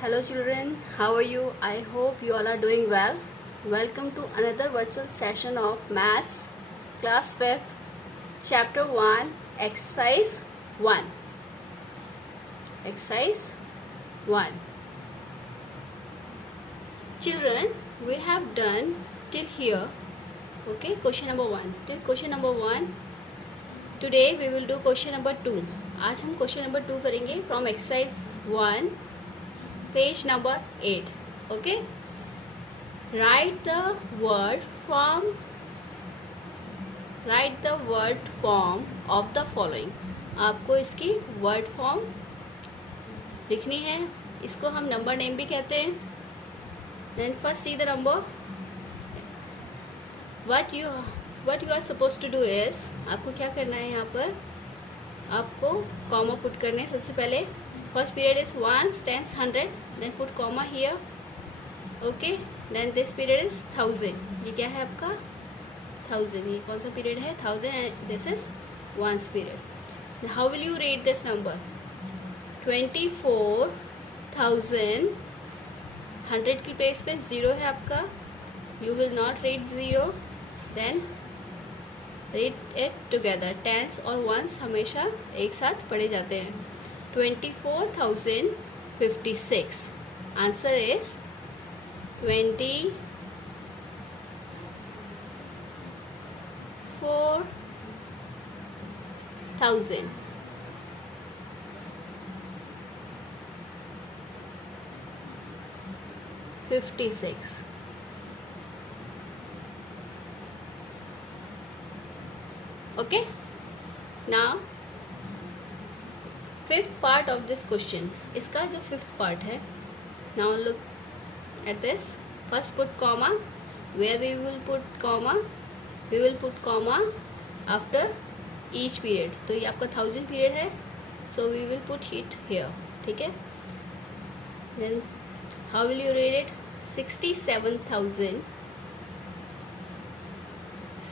Hello children, how are you? I hope you all are doing well. Welcome to another virtual session of Maths Class 5th Chapter 1 Exercise 1. Exercise 1. Children, we have done till here. Okay, question number 1. Till question number 1. Today we will do question number 2. आज हम question number 2 करेंगे from exercise 1. Page number 8. Okay, write the word form of the following. आपको इसकी word form लिखनी है. इसको हम number name भी कहते हैं. Then first see the number. what you are supposed to do is, आपको क्या करना है, यहाँ पर आपको कॉमा पुट करने हैं. सबसे पहले first period is 1, 10, 100, then put comma here. Okay, then this period is 1000. ये क्या है आपका 1000. ये कौन सा पीरियड है 1000 and this is 1 period. How will you read this number 24,000. 100 की प्लेस पे 0 है आपका. You will not read 0, then read it together. Tens और वंस हमेशा एक साथ पढ़े जाते हैं. 24,056. Answer is 24,000. $56. Okay, now fifth part of this question. इसका जो फिफ्थ पार्ट है, now look at this. First put comma. Where we will put comma after each period. तो ये आपका 1000 पीरियड है, so we will put it here. ठीक है, then how will you read it 67,000.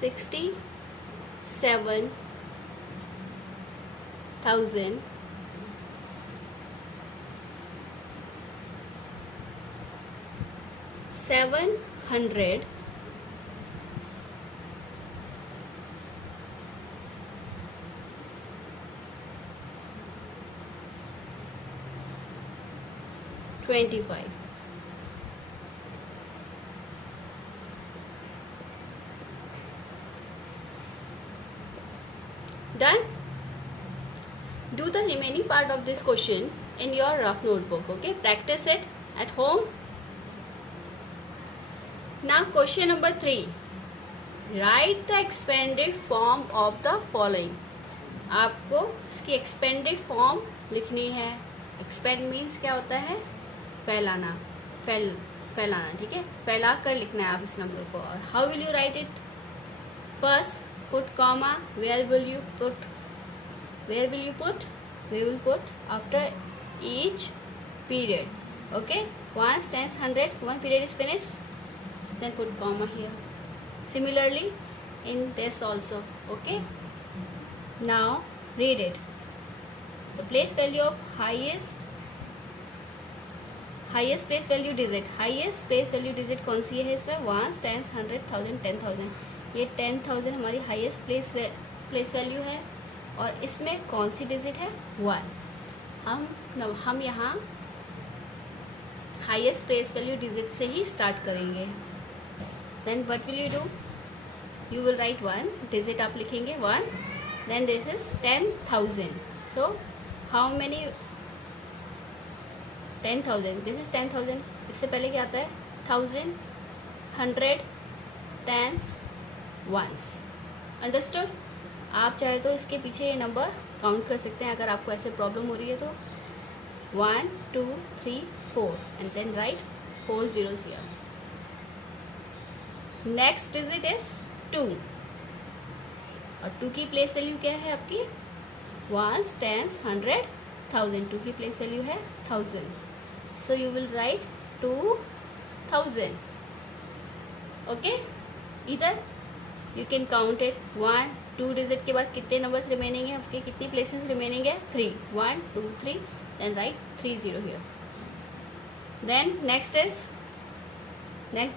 67,000 700 25. Done. Do the remaining part of this question in your rough notebook. Okay, practice it at home. Now question number 3. Write the expanded form of the following. आपको इसकी expanded form लिखनी है. expand means क्या होता है, फैलाना. फैलाना. ठीक है, फैला कर लिखना है आप इस नंबर को. और how will you write it? First put comma. Where will you put? We will put after each period. Okay, 1, 10, 100, 1 period is finished, then put comma here. Similarly in this also. Okay, now read it. The place value of highest place value digit. highest place value digit कौन सी है इसमें? 1, 10, 100, 1000, 10,000. ये 10,000 हमारी highest place value है. और इसमें कौन सी digit है? 1. हम यहाँ हाईएस्ट प्लेस वैल्यू डिजिट से ही स्टार्ट करेंगे. Then what will you do? You will write 1 digit. आप लिखेंगे 1. Then this is 10,000. So how many 10,000? This is 10,000. इससे पहले क्या आता है? 1000, 100, टेंस, वंस. अंडरस्टूड? आप चाहे तो इसके पीछे ये नंबर काउंट कर सकते हैं अगर आपको ऐसे प्रॉब्लम हो रही है तो. 1, 2, 3, 4 and then write 4 zeros here. Next digit is 2. और 2 की प्लेस वैल्यू क्या है आपकी? 1, 10, 100, 1000. 2 की प्लेस वैल्यू है 1000. So you will write 2000. Okay, इधर you can count it. 1, 2 digit के बाद कितने नंबर्स रिमेनिंग है आपके, कितनी प्लेसेस रिमेनिंग है? 3. 1, 2, 3, then write 30 here. Then next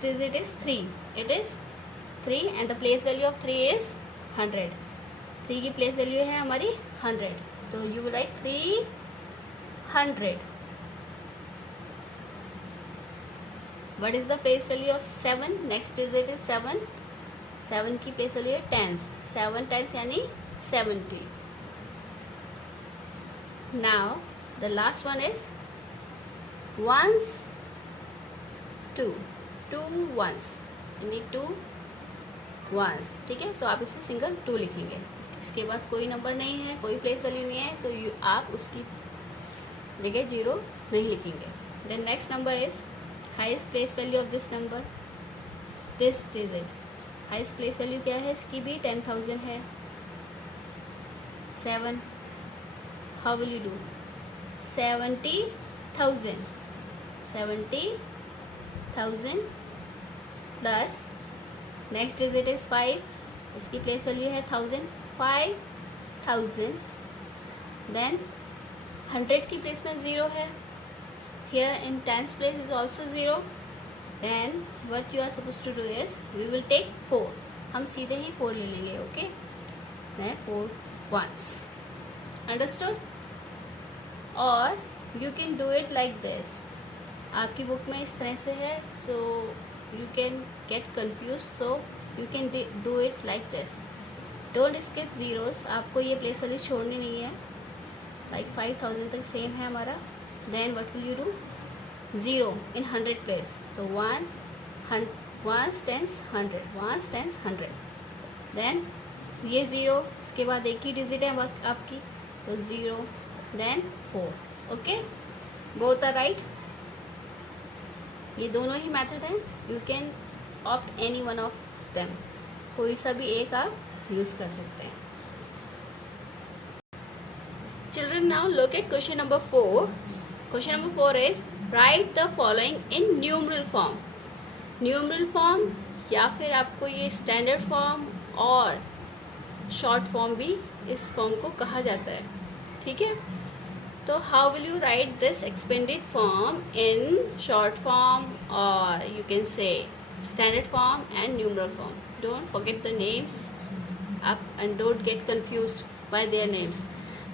digit is 3. It is 3 and the place value of 3 is 100. 3 की place value है हमारी 100. तो you will write 300. What is the place value of 7? Next digit is 7. 7 की place value है tens. 7 tens यानी 70. Now the last one is ones 2. 2 ones यानी 2 ones. ठीक है, तो आप इसे सिंगल 2 लिखेंगे. इसके बाद कोई नंबर नहीं है, कोई प्लेस वैल्यू नहीं है, तो आप उसकी जगह 0 नहीं लिखेंगे. Then next number is highest place value of this number, this digit. Highest place value क्या है इसकी भी 10,000 है. 7. How will you do? 70,000. 70,000 plus next digit is 5. इसकी प्लेस वैल्यू है 1000. 5,000. देन 100 की प्लेस में 0 है. Here in tens place is also 0. Then what you are suppose to do is we will take 4. हम सीधे ही 4 ले लेंगे. Okay, 4 ones. अंडरस्टूड? और you can do it like this. आपकी बुक में इस तरह से है, so you can get confuse, so you can do it like this. Don't skip zeros. आपको ये प्लेस वाली छोड़नी नहीं है. लाइक 5,000 तक सेम है हमारा. Then what will you do? 0 in 100 place. तो ones tens 100. ones tens 100. Then ये 0. इसके बाद एक ही डिजिट है आपकी, तो 0 then 4. Okay, both are right. ये दोनों ही मेथड हैं. You can opt any one of them. कोई सा भी एक आप यूज़ कर सकते हैं. Children, now look at question number 4. Question number 4 is write the following in numeral form. Numeral form या फिर आपको ये स्टैंडर्ड फॉर्म और शॉर्ट फॉर्म भी इस फॉर्म को कहा जाता है. ठीक है, तो how will you write this expanded form in short form और you can say standard form and numeral form. Don't forget the names आप and don't get confused by their names.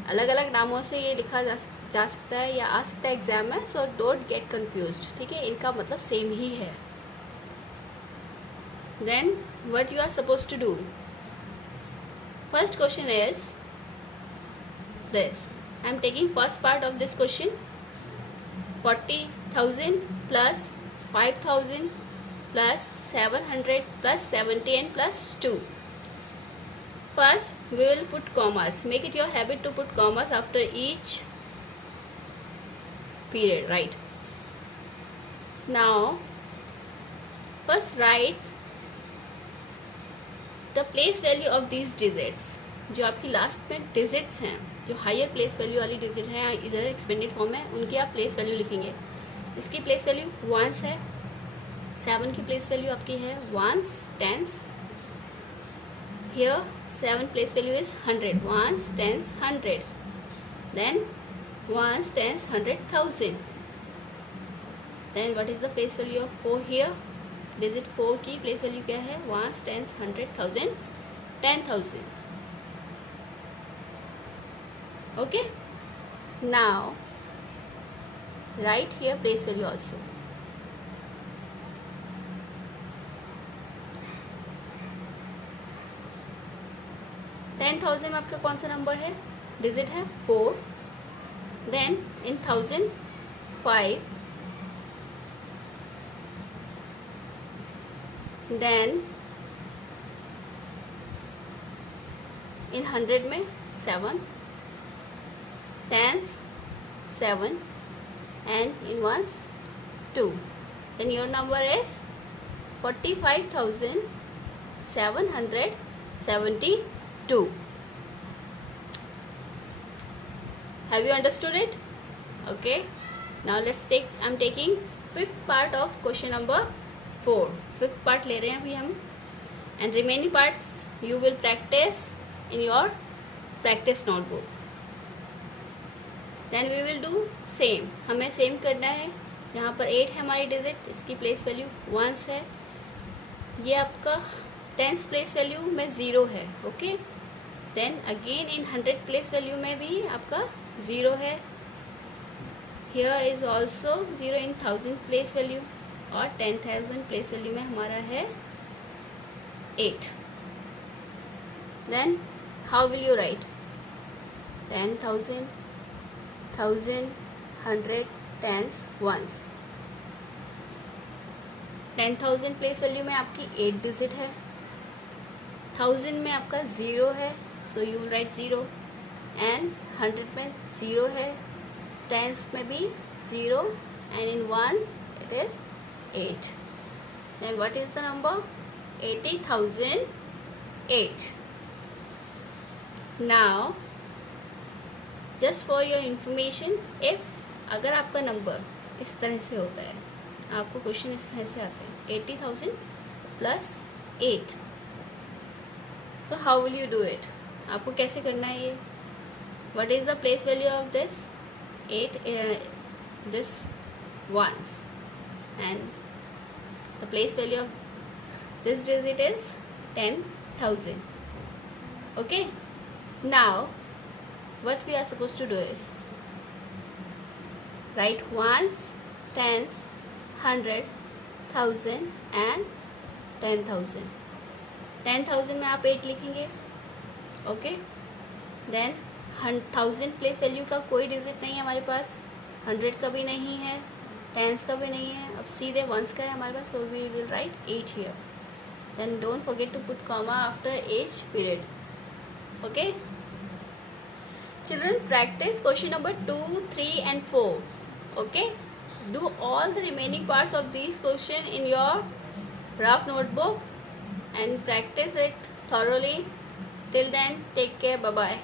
अलग अलग नामों से ये लिखा जा सकता है या आ सकता है एग्जाम में, सो डोंट गेट कन्फ्यूज्ड. ठीक है, इनका मतलब सेम ही है. Then what you are suppose to do? First question is this. I am taking first part of this question. 40,000 plus 5,000 plus 700 plus 70 and plus 2. First, we will put commas. Make it your habit to put commas after each period, right? Now, first write the place value of these digits. जो आपकी last में digits हैं, जो higher place value वाली digit हैं इधर expanded form में, उनकी आप प्लेस वैल्यू लिखेंगे. इसकी प्लेस वैल्यू ones है. 7 की प्लेस वैल्यू आपकी है ones tens. Here 7 place value is 100. ones tens 100. Then ones tens 100,000. Then what is the place value of 4 here? Digit 4 की place value क्या है? ones tens 100,000 10,000. Okay. Now write here place value also. Ten 10,000 में आपका कौन सा number है? Digit है 4. Then in 1000 5. Then in 100 में 7. tens 7 and in ones 2. Then your number is 45,772. Have you understood it? Okay. Now let's take. I'm taking 5th part of question number 4. 5th part ले रहे हैं अभी हम. And remaining parts you will practice in your practice notebook. Then we will do same. हमें same करना है. यहाँ पर 8 है हमारी डिजिट, इसकी प्लेस वैल्यू 1 है। ये आपका 10th प्लेस वैल्यू में 0 है। Okay, then again in 100 place value में भी आपका 0 है। Here is also 0 in 1000 place value, और 10,000 प्लेस वैल्यू में हमारा है 8। Then how will you write 10,000, 1000, 100, tens, ones। 10,000 place value में आपकी 8 डिजिट है, 1000 में आपका 0 है, so you will write 0, and 100 में 0 है, टेंस में भी 0, and in ones it is 8। Then what is the number 80,008। Now just for your information, if अगर आपका नंबर इस तरह से होता है, आपको क्वेश्चन इस तरह से आते हैं 80,000 प्लस 8, तो how will you do it? आपको कैसे करना है ये? What is the place value of this 8, this ones, and the place value of this digit is 10,000. Okay, now what we are supposed to do is write ones, tens, 100, 1000 and 10,000. 10,000 में आप 8 लिखेंगे। Okay, then 1000 place value का कोई digit नहीं है हमारे पास, 100 का भी नहीं है, टेंस का भी नहीं है, अब सीधे वंस का है हमारे पास, so we will write 8 here. Then don't forget to put comma after each period. Okay children, practice question number 2, 3 and 4. Okay, do all the remaining parts of these question in your rough notebook and practice it thoroughly. Till then, take care, bye bye.